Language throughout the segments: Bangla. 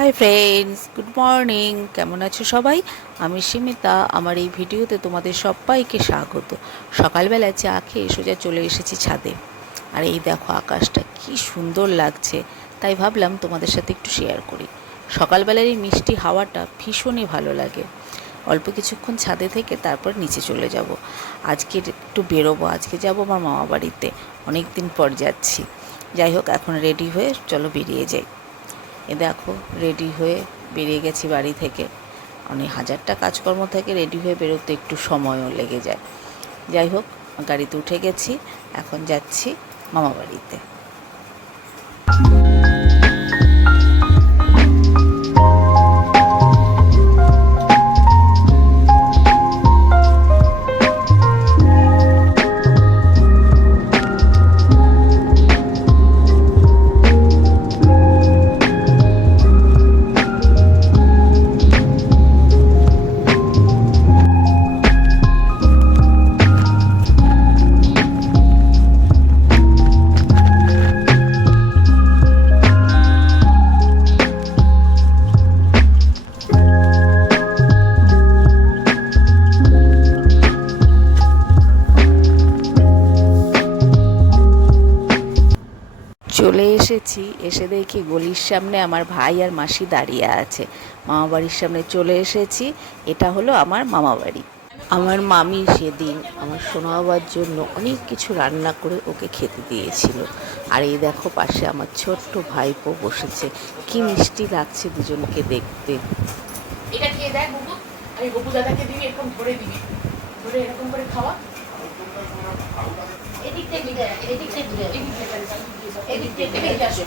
Hi friends, good morning. কেমন আছো সবাই? আমি সিমিতা। আমার এই ভিডিওতে তোমাদের সবাইকে স্বাগত। সকালবেলা চা খেয়ে সোজা চলে এসেছি ছাদে। আর এই দেখো আকাশটা কি সুন্দর লাগছে, তাই ভাবলাম তোমাদের সাথে একটু শেয়ার করি। সকালবেলার এই মিষ্টি হাওয়াটা ভীষণই ভালো লাগে। অল্প কিছুক্ষণ ছাদে থেকে তারপর নিচে চলে যাব। আজকে একটু বেরোবো, আজকে যাব আমার মামা বাড়িতে। অনেক দিন পর যাচ্ছি। যাই হোক, এখন রেডি হয়ে চলো বেরিয়ে যাই। এ দেখো রেডি হয়ে বেরিয়ে গেছি বাড়ি থেকে। অনেক হাজারটা কাজকর্ম থেকে রেডি হয়ে বেরোতে একটু সময়ও লেগে যায়। যাই হোক, গাড়িতে উঠে গেছি, এখন যাচ্ছি মামা বাড়িতে। চলে এসেছি, এসে দেখি গলির সামনে আমার ভাই আর মাসি দাঁড়িয়ে আছে। মামা বাড়ির সামনে চলে এসেছি। এটা হলো আমার মামা বাড়ি। আমার মামি সেদিন আমার সোনা বাবার জন্য অনেক কিছু রান্না করে ওকে খেতে দিয়েছিল। আর এই দেখো পাশে আমার ছোট্ট ভাইপো বসেছে। কি মিষ্টি লাগছে দুজনকে দেখতে। এটা খেয়ে দেখ বুবু, আমি বুবু দাদাকে দিবি, এরকম ধরে দিবি, ধরে এরকম করে খাওয়া। এদিক থেকে ঘুরে, এদিক থেকে ঘুরে, এদিক থেকে এদিকে আসো।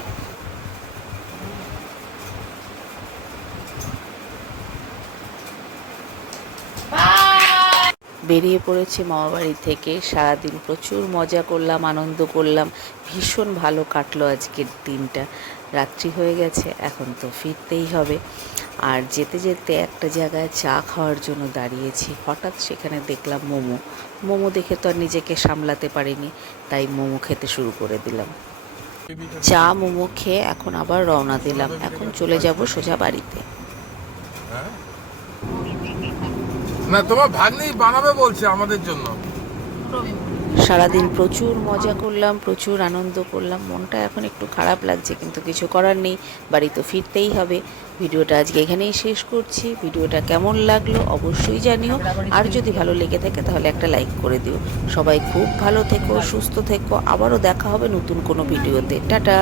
বেরিয়ে পড়েছি মামা বাড়ি থেকে। সারাদিন প্রচুর মজা করলাম, আনন্দ করলাম। ভীষণ ভালো কাটলো আজকের দিনটা। রাত্রি হয়ে গেছে, এখন তো ফিরতেই হবে। আর যেতে যেতে একটা জায়গায় চা খাওয়ার জন্য দাঁড়িয়েছি। হঠাৎ সেখানে দেখলাম মোমো। মোমো দেখে তো আর নিজেকে সামলাতে পারিনি, তাই মোমো খেতে শুরু করে দিলাম। চা মোমো খেয়ে এখন আবার রওনা দিলাম। এখন চলে যাব সোজা বাড়িতে। না, তোমার ভাগ্নেই বানাবে বলছে আমাদের জন্য। সারাদিন প্রচুর মজা করলাম, প্রচুর আনন্দ করলাম। মনটা এখন একটু খারাপ লাগছে, কিন্তু কিছু করার নেই, বাড়ি তো ফিরতেই হবে। ভিডিওটা আজকে এখানেই শেষ করছি। ভিডিওটা কেমন লাগলো অবশ্যই জানিও। আর যদি ভালো লেগে থাকে তাহলে একটা লাইক করে দিও। সবাই খুব ভালো থেকো, সুস্থ থেকো। আবারও দেখা হবে নতুন কোনো ভিডিওতে। টাটা।